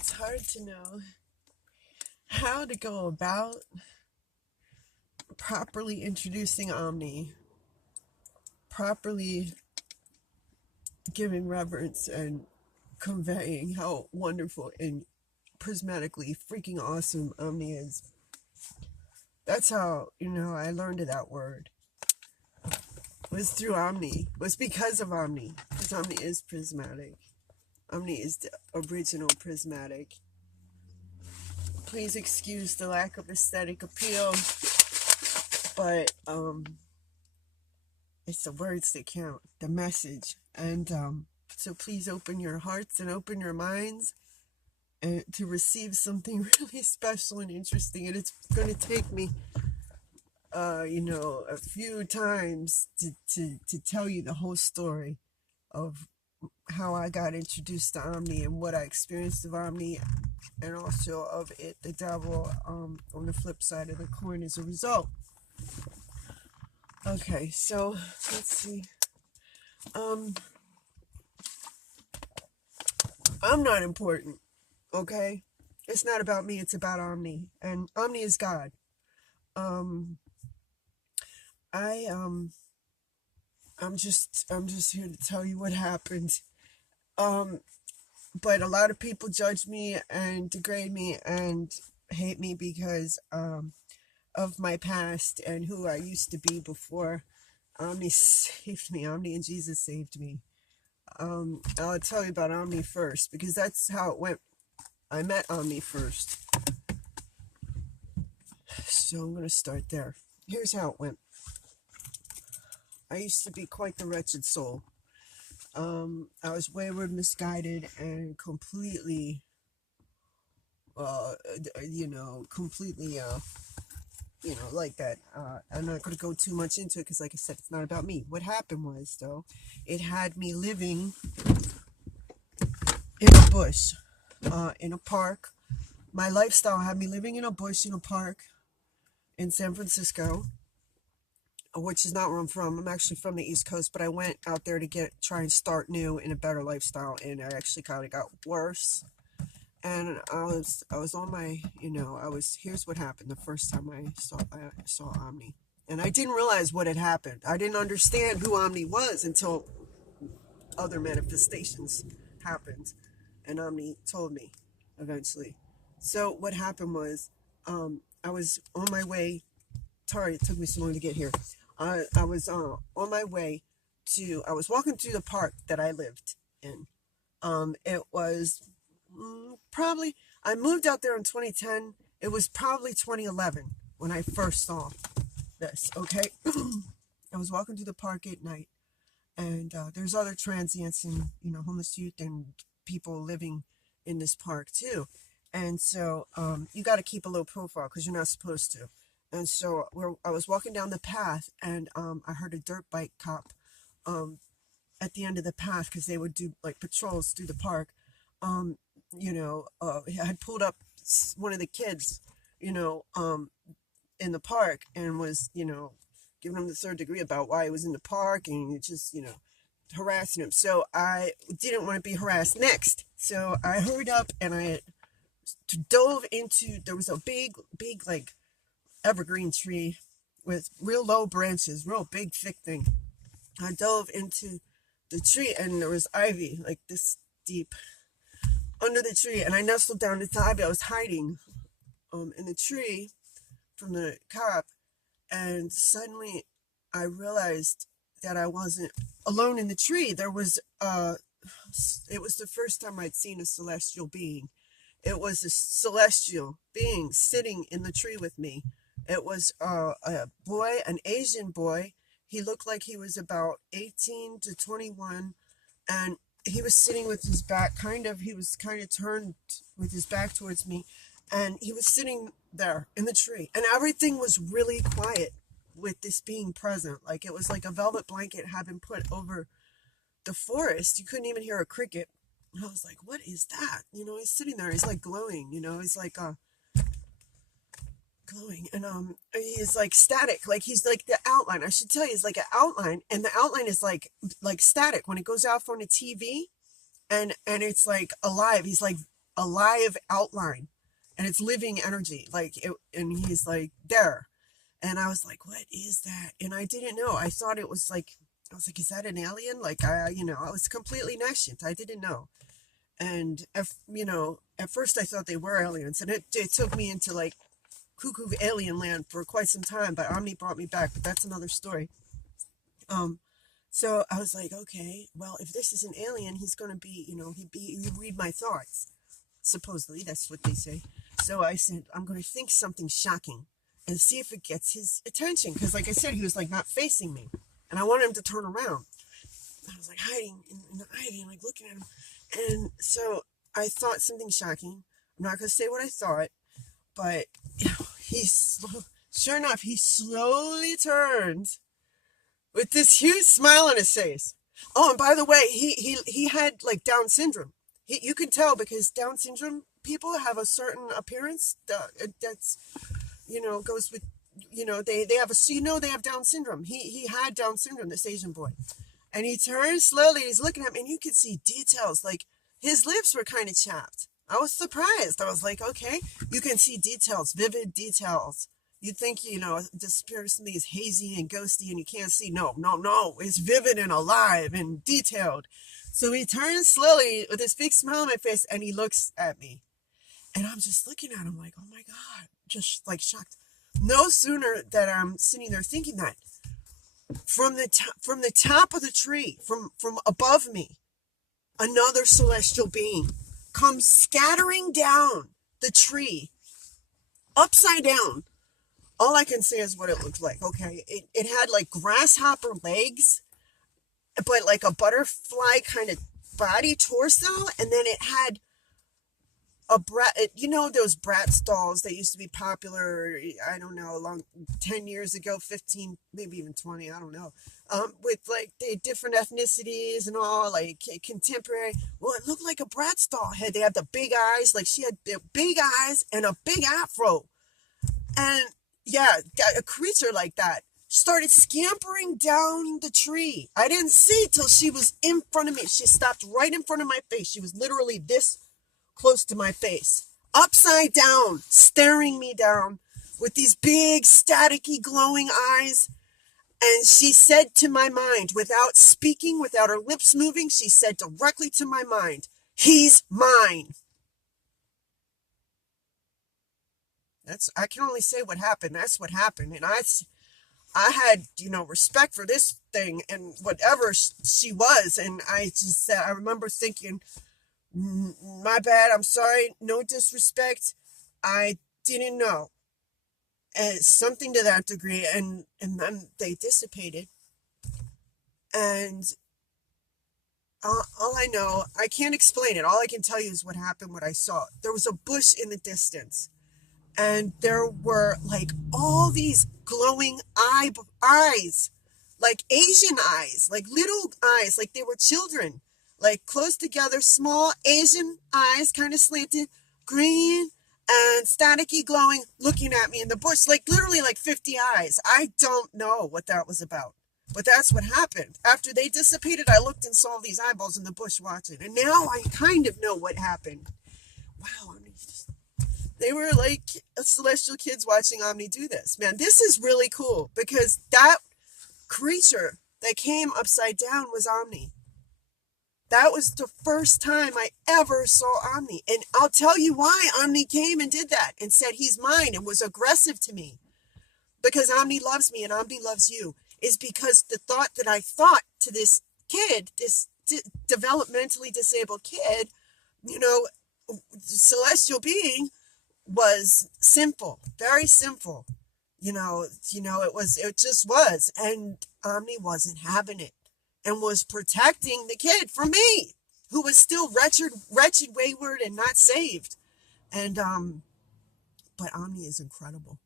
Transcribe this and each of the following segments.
It's hard to know how to go about properly introducing Omni, properly giving reverence and conveying how wonderful and prismatically freaking awesome Omni is. That's how, I learned that word. It was through Omni. It was because of Omni. Because Omni is prismatic. Omni is the original prismatic. Please excuse the lack of aesthetic appeal, but it's the words that count, the message. And so please open your hearts and open your minds and to receive something really special and interesting. And it's going to take me a few times to tell you the whole story of how I got introduced to Omni and what I experienced of Omni, and also of it, the devil, on the flip side of the coin as a result. Okay, so let's see. I'm not important, okay? It's not about me, it's about Omni, and Omni is God. I'm just here to tell you what happened. But a lot of people judge me and degrade me and hate me because of my past and who I used to be before Omni saved me. Omni and Jesus saved me. I'll tell you about Omni first because that's how it went. I met Omni first. So I'm going to start there. Here's how it went. I used to be quite the wretched soul. I was wayward, misguided, and completely, like that. I'm not going to go too much into it because, like I said, it's not about me. What happened was, though, it had me living in a bush, in a park. My lifestyle had me living in a bush, in a park in San Francisco, which is not where I'm from. I'm actually from the East Coast, but I went out there to try and start new in a better lifestyle, and I actually kind of got worse. And I was on my, here's what happened the first time I saw Omni. And I didn't realize what had happened. I didn't understand who Omni was until other manifestations happened. And Omni told me eventually. So what happened was, I was on my way. Sorry, it took me so long to get here. I was on my way I was walking through the park that I lived in. It was probably, I moved out there in 2010. It was probably 2011 when I first saw this, okay? I was walking through the park at night, and there's other transients and, homeless youth and people living in this park too. And so you got to keep a low profile because you're not supposed to. And so I was walking down the path, and I heard a dirt bike cop at the end of the path because they would do like patrols through the park. Had pulled up one of the kids, in the park and was, giving him the third degree about why he was in the park and just, harassing him. So I didn't want to be harassed next. So I hurried up and I dove into, there was a big, like, evergreen tree with real low branches, real big thick thing. I dove into the tree and there was ivy like this deep under the tree, and I nestled down into ivy. I was hiding in the tree from the cop, and suddenly I realized that I wasn't alone in the tree. There was it was the first time I'd seen a celestial being. It was a celestial being sitting in the tree with me. It was a boy, an Asian boy. He looked like he was about 18 to 21, and he was sitting with his back, he was kind of turned with his back towards me, and he was sitting there in the tree, and everything was really quiet with this being present. Like it was like a velvet blanket had been put over the forest. You couldn't even hear a cricket. And I was like, what is that? He's sitting there. He's like glowing, he's like, glowing, and he's like static, like he's like the outline. I should tell you, it's like an outline, and the outline is like static when it goes off on a TV, and it's like alive. He's like a live outline, and it's living energy, like it, and he's like there, and I was like, what is that? And I didn't know. I thought it was like, I was like, is that an alien? Like, I was completely nescient. I didn't know. And at first I thought they were aliens, and it took me into like cuckoo alien land for quite some time, but Omni brought me back, but that's another story. So I was like, okay, well, if this is an alien, he's going to be, he'd read my thoughts. Supposedly, that's what they say. So I said, I'm going to think something shocking and see if it gets his attention. Because like I said, he was like not facing me, and I wanted him to turn around. I was like hiding in the ivy and like looking at him. And so I thought something shocking. I'm not going to say what I thought, but sure enough, he slowly turned with this huge smile on his face. Oh, and by the way, he had like Down syndrome. You can tell because Down syndrome people have a certain appearance that's, goes with, they have they have Down syndrome. He had Down syndrome, this Asian boy. And he turns slowly, he's looking at me, and you could see details, like his lips were kind of chapped. I was surprised. I was like, okay, you can see details, vivid details. You'd think, this person is hazy and ghosty and you can't see. No, it's vivid and alive and detailed. So he turns slowly with this big smile on my face, and he looks at me. And I'm just looking at him like, oh my God, just like shocked. No sooner that I'm sitting there thinking that, from the top of the tree, from above me, another celestial being comes scattering down the tree, upside down. All I can say is what it looked like. Okay, it had like grasshopper legs, but like a butterfly kind of body, torso, and then it had a brat. Those Bratz dolls that used to be popular, I don't know, 10 years ago, 15, maybe even 20, I don't know, with like the different ethnicities and all, like contemporary. Well, it looked like a Bratz doll head. They had the big eyes, like she had the big eyes and a big afro. And yeah, a creature like that started scampering down the tree. I didn't see till she was in front of me. She stopped right in front of my face. She was literally this close to my face, upside down, staring me down with these big, staticky, glowing eyes. And she said to my mind, without speaking, without her lips moving, she said directly to my mind, "He's mine." I can only say what happened. That's what happened. And I had, respect for this thing and whatever she was. And I remember thinking, my bad, I'm sorry, no disrespect, I didn't know. And something to that degree, and then they dissipated. And all I know, I can't explain it. All I can tell you is what happened, what I saw. There was a bush in the distance, and there were like all these glowing eyes, like Asian eyes, like little eyes, like they were children. Like close together, small Asian eyes, kind of slanted, green and staticky glowing, looking at me in the bush, like literally like 50 eyes. I don't know what that was about, but that's what happened. After they dissipated, I looked and saw these eyeballs in the bush watching, and now I kind of know what happened. Wow, they were like celestial kids watching Omni do this. Man, this is really cool because that creature that came upside down was Omni. That was the first time I ever saw Omni. And I'll tell you why Omni came and did that and said he's mine and was aggressive to me. Because Omni loves me and Omni loves you. Is because the thought that I thought to this kid, this developmentally disabled kid, celestial being, was simple, very simple. It just was. And Omni wasn't having it. And was protecting the kid from me, who was still wretched, wayward, and not saved. And but Omni is incredible.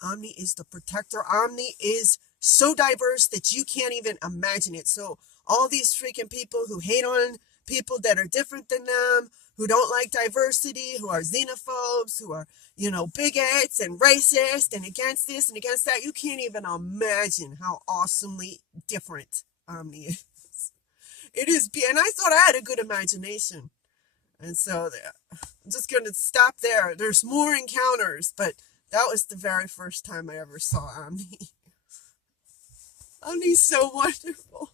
Omni is the protector. Omni is so diverse that you can't even imagine it. So all these freaking people who hate on people that are different than them, who don't like diversity, who are xenophobes, who are, bigots and racist and against this and against that, you can't even imagine how awesomely different Omni is. It is, and I thought I had a good imagination. And so I'm just going to stop there. There's more encounters, but that was the very first time I ever saw Omni. Omni's so wonderful.